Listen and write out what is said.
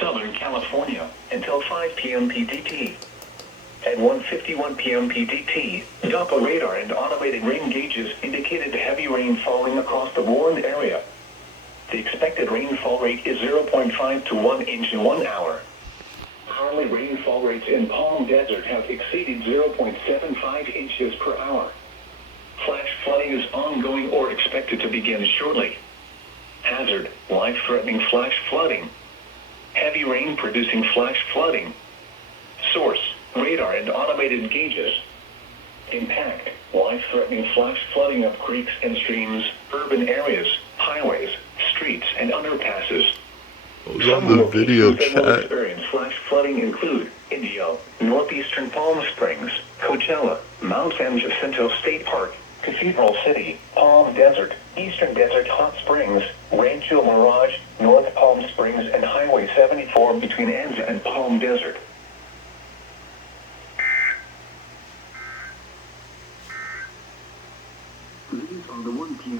Southern California, until 5 p.m. PDT. At 1:51 p.m. PDT, Doppler radar and automated rain gauges indicated heavy rain falling across the warned area. The expected rainfall rate is 0.5 to 1 inch in 1 hour. Hourly rainfall rates in Palm Desert have exceeded 0.75 inches per hour. Flash flooding is ongoing or expected to begin shortly. Hazard: life-threatening flash flooding. Heavy rain producing flash flooding. Source: radar and automated gauges. Impact: life-threatening flash flooding of creeks and streams, urban areas, highways, streets, and underpasses. What was on the video that will chat? experience flash flooding include Indio, northeastern Palm Springs, Coachella, Mount San Jacinto State Park, Cathedral City, Palm Desert, Eastern Desert Hot Springs, Rancho Mirage, North Palm Springs, and Highway 74 between Anza and Palm Desert. These are the 1 p.m.